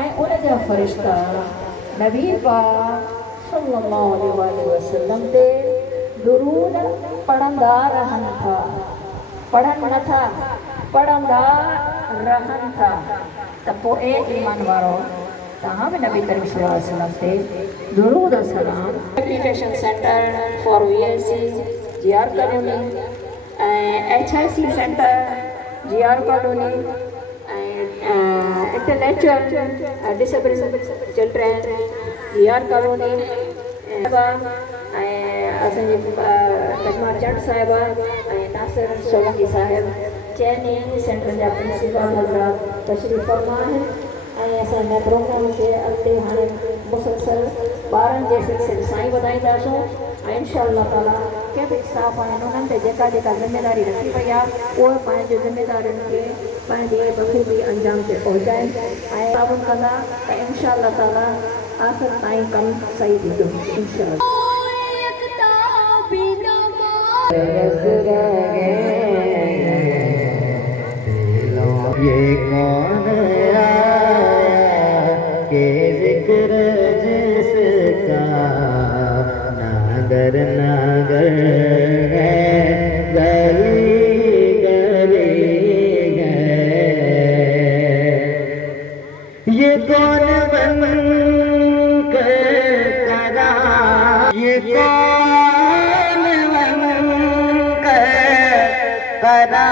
ऐं उन जा फ़रिश्ता नबी पाक सल्लल्लाहु अलैहि वसल्लम ते दुरूद पढ़ंदा रहनि था, पढ़नि नथा, पढ़ंदा रहनि था। त पोइ ईमान वारो तव्हां बि नबी करीम सल्लल्लाहु अलैहि वसल्लम ते दुरूद सलाम। Application centre for VLC GR colony ऐं HIC centre GR colony intellectual disability children GR colony असांजे कजमा चंद साहिबा ऐं नासिर सोलंकी साहिब चइनी सेंटर जा प्रिंसिपल हज़रात तशरीफ़ फरमा आहिनि ऐं असांजे प्रोग्राम खे अॻिते हाणे मुसलसल ॿारनि जे सिलसिले सां ई वधाईंदासूं ऐं इंशाअल्लाह ताला के बि स्टाफ आहिनि उन्हनि ते जेका ज़िमेदारी रखी पई आहे उहे पंहिंजो ज़िमेदारियुनि खे पंहिंजे बख़ूबी अंजाम ते पहुचाइनि ऐं ताबन कंदा त इंशाअल्लाह ताला आख़िर ताईं कमु सही थींदो इंशाअल्लाह। ये कौन के जिक्र जिसका नागर नागर है गली गली है। ये कौन बन कर करा, ये कौन बन कर करा